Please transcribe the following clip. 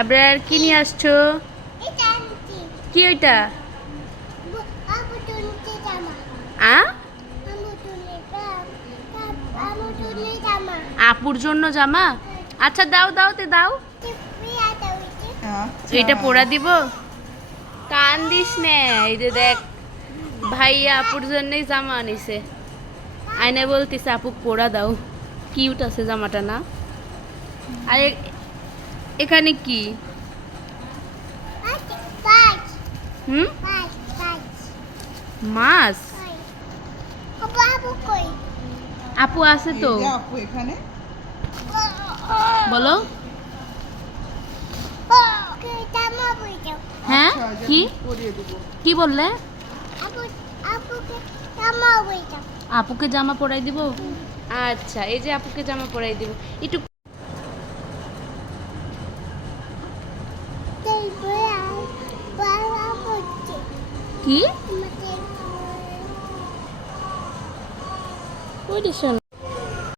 আবরার কি নিয়ে আসছো? কি ওইটা? আ আপুর জন্য জামা। আচ্ছা দাও দাও তে দাও। এটা পরা দিব। কান দিস নে। এই যে দেখ ভাইয়া আপুর জন্যই জামা আনিছে। আয়না বলতেছে আপু পরা দাও। কিউট আছে জামাটা না? আর এখানে কি? হুম, মাছ। আপু আছে তো। আপু এখানে বলো। হ্যাঁ আচ্ছা, কি পরিয়ে দেবো। কি বললে? আপুকে জামা পরাই দিব। আচ্ছা এই যে আপুকে জামা পরাই দিব একটু। কি ওইটা শোন।